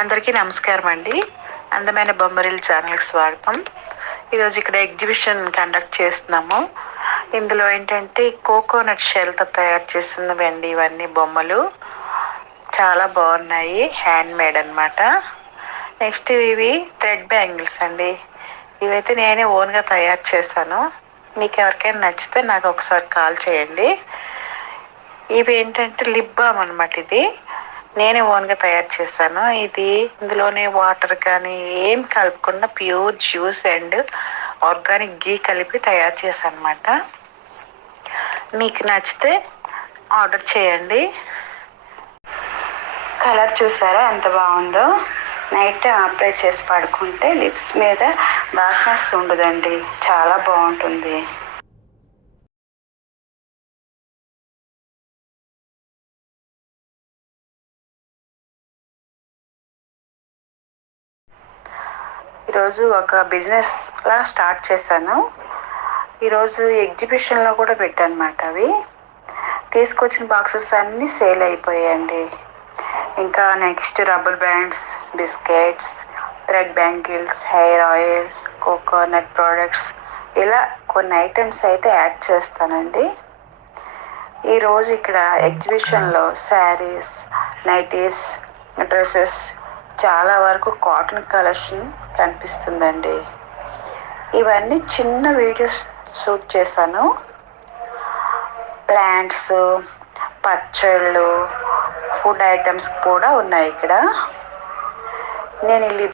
అందరికీ నమస్కారం అండి. అందమైన బొమ్మరిల్లు ఛానల్కి స్వాగతం. ఈరోజు ఇక్కడ ఎగ్జిబిషన్ కండక్ట్ చేస్తున్నాము. ఇందులో ఏంటంటే కోకోనట్ షెల్తో తయారు చేసినవండి ఇవన్నీ బొమ్మలు. చాలా బాగున్నాయి, హ్యాండ్ మేడ్ అనమాట. నెక్స్ట్ ఇవి థ్రెడ్ బ్యాంగిల్స్ అండి. ఇవైతే నేనే ఓన్గా తయారు చేశాను. మీకు ఎవరికైనా నచ్చితే నాకు ఒకసారి కాల్ చేయండి. ఇవి ఏంటంటే లిప్ బామ్ అనమాట. ఇది నేనే ఓన్గా తయారు చేశాను. ఇది ఇందులోనే వాటర్ కానీ ఏం కలపకుండా ప్యూర్ జ్యూస్ అండ్ ఆర్గానిక్ గీ కలిపి తయారు చేశాను అనమాట. మీకు నచ్చితే ఆర్డర్ చేయండి. కలర్ చూసారా ఎంత బాగుందో. నైట్ టైం అప్లై చేసి పడుకుంటే లిప్స్ మీద డార్క్నెస్ ఉండదండి, చాలా బాగుంటుంది. ఈరోజు ఒక బిజినెస్లా స్టార్ట్ చేశాను. ఈరోజు ఎగ్జిబిషన్లో కూడా పెట్టాను అనమాట. అవి తీసుకొచ్చిన బాక్సెస్ అన్నీ సేల్ అయిపోయాయండి. ఇంకా next rubber bands, biscuits, thread bangles, hair oil, coconut products, ఇలా కొన్ని ఐటమ్స్ అయితే యాడ్ చేస్తానండి. ఈరోజు ఇక్కడ ఎగ్జిబిషన్లో శారీస్, నైటీస్, డ్రెస్సెస్, చాలా వరకు కాటన్ కలెక్షన్ కనిపిస్తుందండి. ఇవన్నీ చిన్న వీడియోస్ షూట్ చేశాను. ప్లాంట్స్, పచ్చళ్ళు, ఫుడ్ ఐటమ్స్ కూడా ఉన్నాయి ఇక్కడ. నేను ఈ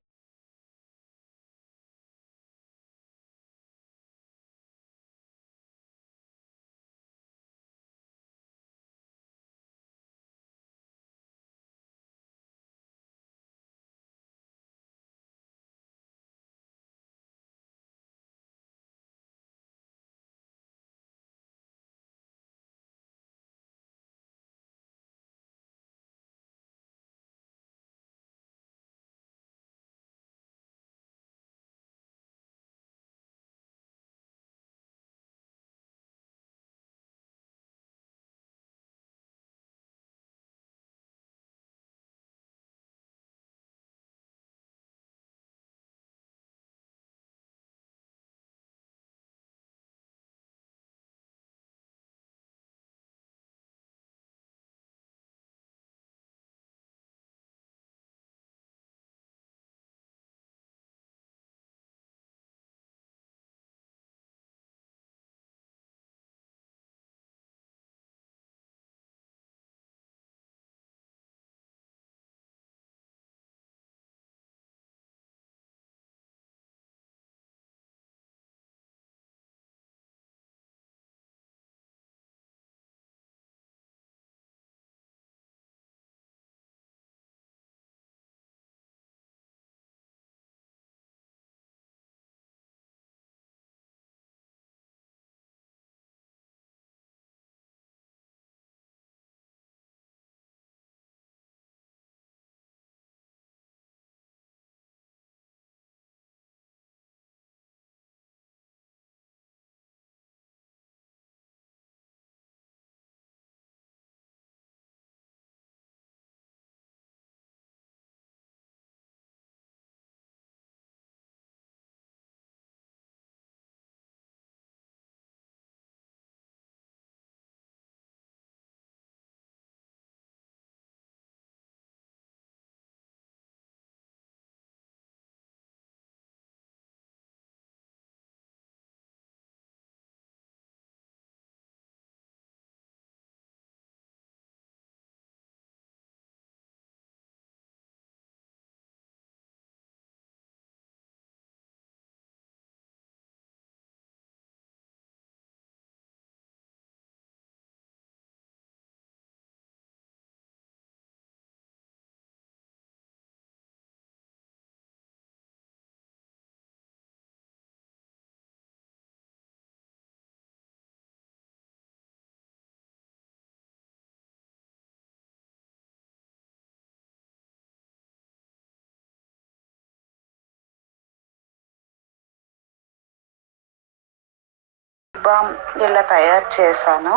బామ్ ఇలా తయారు చేశాను.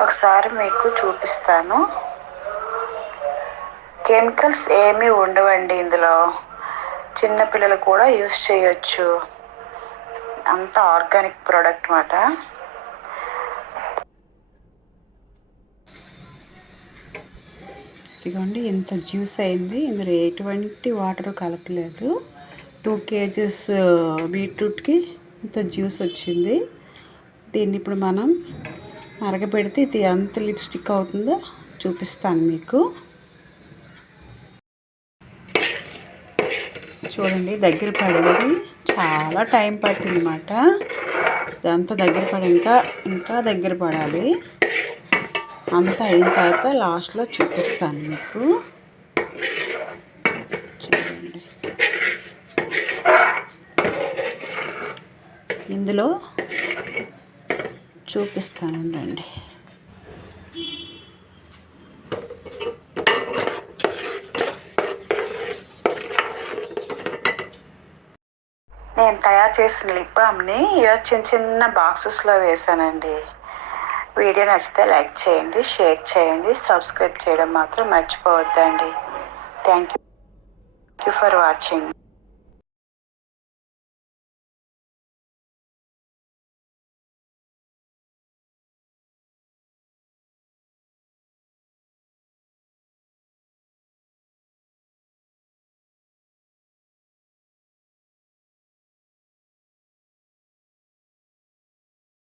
ఒకసారి మీకు చూపిస్తాను. కెమికల్స్ ఏమీ ఉండవండి ఇందులో. చిన్నపిల్లలు కూడా యూస్ చేయొచ్చు. అంతా ఆర్గానిక్ ప్రోడక్ట్ మాట. ఇదిగోండి ఇంత జ్యూస్ అయింది. ఇందులో ఎటువంటి వాటర్ కలపలేదు. 2 kgs బీట్రూట్కి ఇంత జ్యూస్ వచ్చింది. దీన్ని ఇప్పుడు మనం మరగపెడితే ఇది ఎంత లిప్స్టిక్ అవుతుందో చూపిస్తాను మీకు. చూడండి దగ్గర పడింది. చాలా టైం పట్టింది అన్నమాట. ఇదంతా దగ్గర పడి ఇంకా దగ్గర పడాలి. అంతా అయిన తర్వాత లాస్ట్లో చూపిస్తాను మీకు. చూడండి ఇందులో చూపిస్తానండి. నేను తయారు చేసిన లిప్ బామ్ని ఇలా చిన్న చిన్న బాక్సెస్లో వేసానండి. వీడియో నచ్చితే లైక్ చేయండి, షేర్ చేయండి, సబ్స్క్రైబ్ చేయడం మాత్రం మర్చిపోవద్దండి. Thank you for watching.